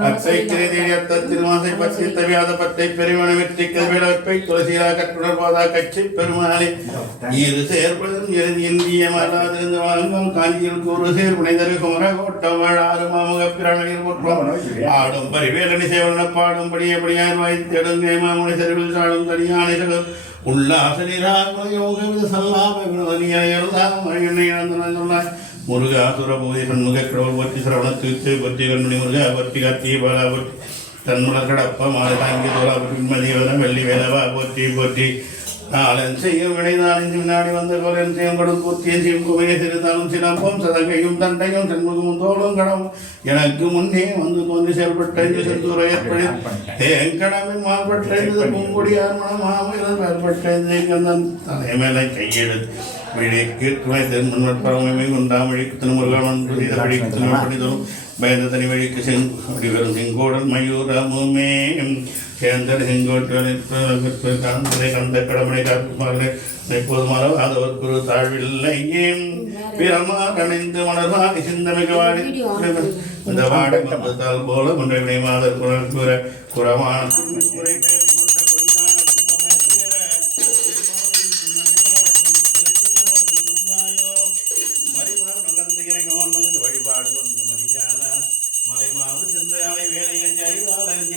அத்தை கிருதி அத்த திருமாசை பற்றி தவியாத பத்தை பெருமண வெற்றி கல்விழப்பை துளசியா கட்டுணர் போதா கட்சி பெருமாளே இரு செயற்படும் இந்திய மல்லாதிருந்த வாழும் காஞ்சியில் கூறு சேர்புனைதரு குமர கோட்டம் வாழாறு மாமுக பிராணியில் குற்றம் ஆடும் பரிவேலனி சேவன பாடும்படியபடியார் வாய் தேடும் மாமுனை செருவில் சாடும் தனியானைகளும் உல்லாசனிராக யோக வித சல்லாப வினோதனியாய் மழையெண்ணை சொன்னாய் முருகா சுரபூதி சண்முக கடவுள் போற்றி சரவணத்துக்கு போற்றி கண்மணி முருகா போற்றி கார்த்திகை பாலா போற்றி தன்முலர் கடப்ப மாலை தாங்கி தோலா போற்றி மதியவன வெள்ளி வேலவா போற்றி போற்றி நாளன் செய்யும் வினைதானின் முன்னாடி வந்த கோலன் செய்யும் கடும் கூத்தியன் செய்யும் குமையை சிறுதாலும் சிலம்பம் சதங்கையும் தண்டையும் செண்முகமும் தோளும் கடவும் எனக்கு முன்னே வந்து தோன்றி செயல்பட்ட செந்தூரை ஏற்படி தேங்கடமின் மால்பற்றது பூங்குடியார் மனம் மாமையில் ஏற்பட்டது கந்தன் தலைமேலை கையெழுத்து விழிக்கு துணை திருமணமே உண்டாம் வழிக்கு திருமுருகன் செய்த வழிக்கு திருமணி தரும் பயந்த தனி வழிக்கு செங்கோடி வரும் செங்கோடன் மயூரமுமே சேந்தர் செங்கோட்டை கந்த கடமனை காக்குமாறு எப்போதுமான அதவர் குரு தாழ்வில்லையே பிரமார் அணிந்து மலர்வாடி சிந்தமிக வாடி இந்த வாடை மந்தத்தால் போல ஒன்றை மாதர் குரல் கூற குறமான வழிபாடு மரியாதை மலைமாவு சிந்தையாலை வேலையை அறிவாளன்